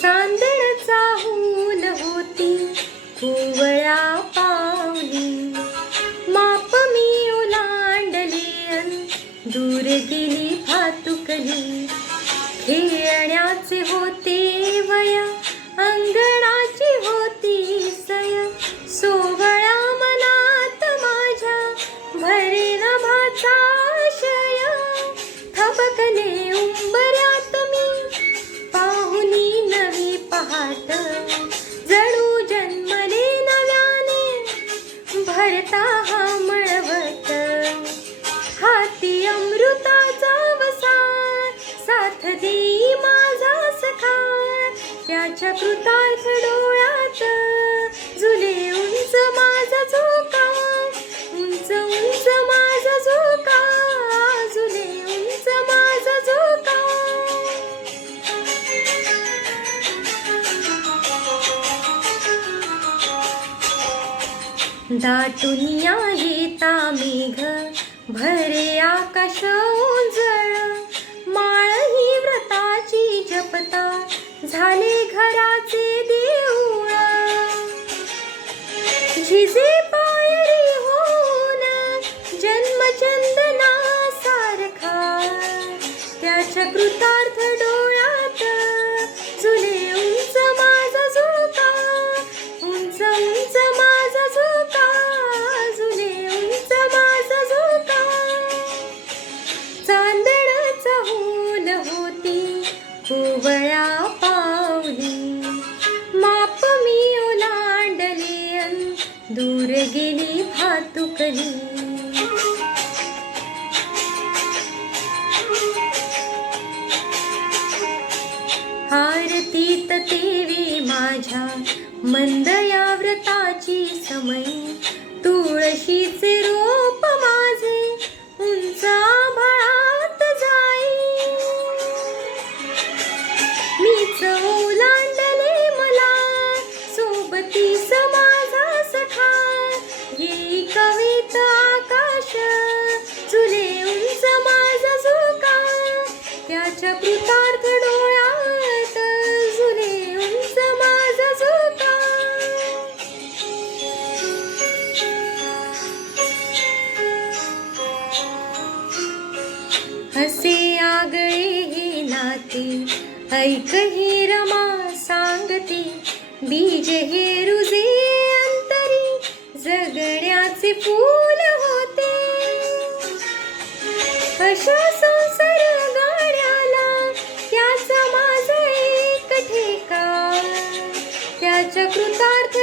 चांदण चाहूल होती कुवळ्या पावली, माप मी ओलांडले अन दूर गेली भातुकली. खेळण्याचे होते वय, अंगणाची होती सय, सोवळ्या मनात माझ्या भरे नभाचा आशय. थबकले उंबऱ्यात मी पाहुनी नवी पहाट, जणू जन्मले नव्याने भरता हा मळवट. हाती अमृताचा वसा, साथ देई माझा सखा, त्याच्या कृतार्थ डोळ्यात झुले उंच माझा झोका. उंच उंच माझा झोका, झुले उंच माझा झोका. दाटुनिया येता मेघ, भरे आकाश उजळ, माळ ही व्रताची जपता झाले घराचे देऊळ. झिजे पायरी होऊन जन्मचंदना सारखा, त्याच्या कृतार्थ डोळ्यात झुले उंच माझा झोका. उंच उंच माझा झोका, झुले उंच माझा झोका. चांदण चाहूल होती कुवळ्या पावली, माप मी ओलांडले अन दूर गेली भातुकली. आरतीत तेवे माझ्या मंद या व्रताची समयी, तुळशीचे रोप माझे उंच आभाळात जाई. मीच ओलांडले मला सोबतीस माझा सखा, येई कवीत आकाश झुले उंच माझा झोका. त्याच्या कृतार्थ डोळ्यात झुले उंच माझा झोका. हसे आगळे हे नाते, ऐक हे रमा सांगते, बीज हे रुजे अंतरी जगण्याचे फूल होते. अशा संसार गाड्याला त्याचा माझा एक ठेका, त्याच्या कृतार्थ